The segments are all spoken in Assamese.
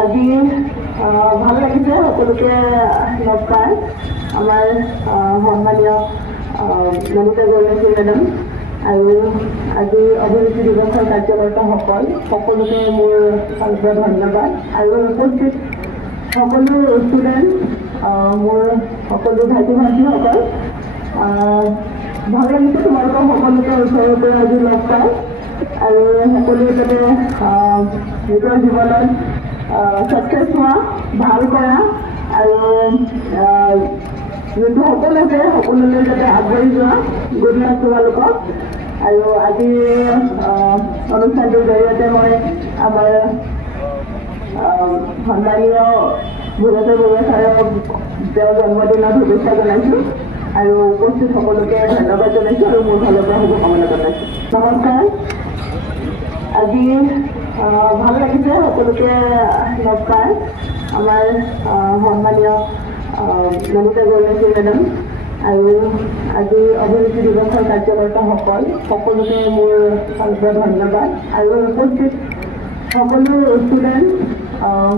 আজি ভাল লাগিছে সকলোকে লগ পাই আমাৰ সন্মানীয় ললিতা গণেশী মেডাম আৰু আজি অভিৰুচি দিৱসৰ কাৰ্যকৰ্তাসকল সকলোকে মোৰ ফালৰ পৰা ধন্যবাদ আৰু উপস্থিত সকলো ষ্টুডেণ্ট মোৰ সকলো ভাইটি ভণ্টিসকল ভাল লাগিছে তোমালোকৰ সকলোকে ওচৰৰ পৰা আজি লগ পাই আৰু সকলোৱে যাতে নিজৰ জীৱনত সাকসেস হোৱা ভাল কৰা আৰু যোনটো সপোন আছে সপোনলৈ যাতে আগবাঢ়ি যোৱা গুড লাক তোমালোকক আৰু আজি অনুষ্ঠানটোৰ জৰিয়তে মই আমাৰ সন্মানীয় ভূপেশ্বৰ বৰুৱা ছাৰক তেওঁৰ জন্মদিনৰ শুভেচ্ছা জনাইছোঁ আৰু উপস্থিত সকলোকে ধন্যবাদ জনাইছোঁ আৰু মোৰ ফালৰ পৰা শুভকামনা জনাইছোঁ নমস্কাৰ আজি ভাল লাগিছে সকলোকে লগ পাই আমাৰ সন্মানীয় ললিতা গণেশী মেডাম আৰু আজি অভিৰুচি দিৱসৰ কাৰ্যকৰ্তাসকল সকলোকে মোৰ ফালৰ পৰা ধন্যবাদ আৰু উপস্থিত সকলো ষ্টুডেণ্ট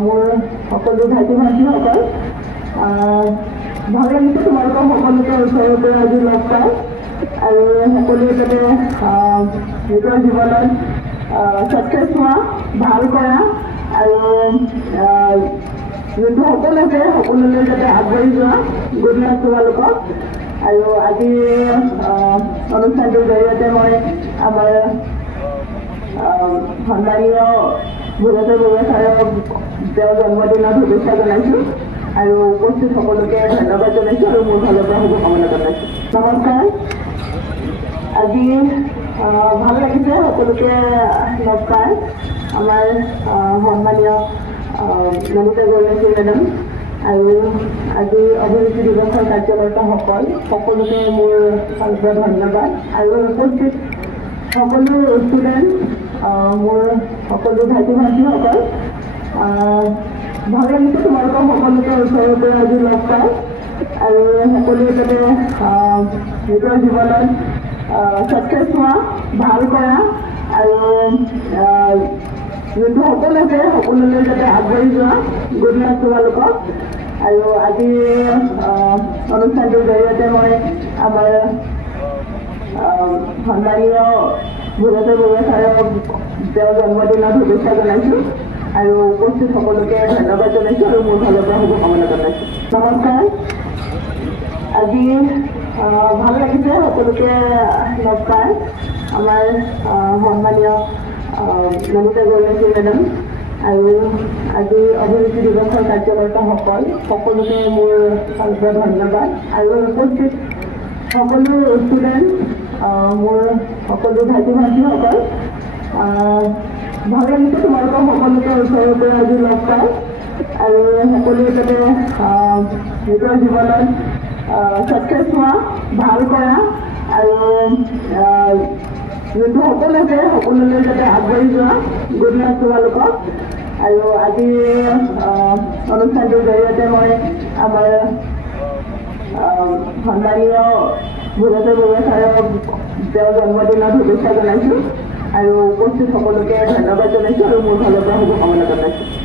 মোৰ সকলো ভাইটি ভণ্টিসকল ভাল লাগিছে তোমালোকৰ সকলোকে ওচৰৰ পৰা আজি লগ পাই আৰু সকলোৱে যাতে নিজৰ জীৱনত সাকসেস হোৱা ভাল কৰা আৰু যোনটো সপোন আছে সপোনলৈ যাতে আগবাঢ়ি যোৱা গুড লাক তোমালোকক আৰু আজি অনুষ্ঠানটোৰ জৰিয়তে মই আমাৰ সন্মানীয় ভূপেশ্বৰ বৰুৱা ছাৰক তেওঁৰ জন্মদিনৰ শুভেচ্ছা জনাইছোঁ আৰু উপস্থিত সকলোকে ধন্যবাদ জনাইছোঁ আৰু মোৰ ফালৰ পৰা শুভকামনা জনাইছোঁ নমস্কাৰ আজি ভাল লাগিছে সকলোকে লগ পাই আমাৰ সন্মানীয় ললিতা গণেশী মেডাম আৰু আজি অভিৰুচি দিৱসৰ কাৰ্যকৰ্তাসকল সকলোকে মোৰ ফালৰ পৰা ধন্যবাদ আৰু উপস্থিত সকলো ষ্টুডেণ্ট মোৰ সকলো ভাইটি ভণ্টিসকল ভাল লাগিছে তোমালোকৰ সকলোকে ওচৰৰ পৰা আজি লগ পাই আৰু সকলোৱে যাতে নিজৰ জীৱনত সাকসেস হোৱা ভাল কৰা আৰু যোনটো সপোন আছে সপোনলৈ যাতে আগবাঢ়ি যোৱা গুড লাক তোমালোকক আৰু আজি অনুষ্ঠানটোৰ জৰিয়তে মই আমাৰ সন্মানীয় ভূপেশ্বৰ বৰুৱা ছাৰক তেওঁৰ জন্মদিনৰ শুভেচ্ছা জনাইছোঁ আৰু উপস্থিত সকলোকে ধন্যবাদ জনাইছোঁ আৰু মোৰ ফালৰ পৰা শুভকামনা জনাইছোঁ নমস্কাৰ আজি ভাল লাগিছে সকলোকে লগ পাই আমাৰ সন্মানীয় ললিতা গণেশী মেডাম আৰু আজি অভিৰুচি দিৱসৰ কাৰ্যকৰ্তাসকল সকলোকে মোৰ ফালৰ পৰা ধন্যবাদ আৰু উপস্থিত সকলো ষ্টুডেণ্ট মোৰ সকলো ভাইটি ভণ্টিসকল ভাল লাগিছে তোমালোকৰ সকলোকে ওচৰৰ পৰা আজি লগ পাই আৰু সকলোৱে যাতে নিজৰ জীৱনত সাকসেস হোৱা ভাল কৰা আৰু যোনটো সপোন আছে সপোনলৈ যাতে আগবাঢ়ি যোৱা গুড লাক তোমালোকক আৰু আজি অনুষ্ঠানটোৰ জৰিয়তে মই আমাৰ সন্মানীয় ভূপেশ্বৰ বৰুৱা ছাৰক তেওঁৰ জন্মদিনৰ শুভেচ্ছা জনাইছোঁ আৰু উপস্থিত সকলোকে ধন্যবাদ জনাইছোঁ আৰু মোৰ ফালৰ পৰা শুভকামনা জনাইছোঁ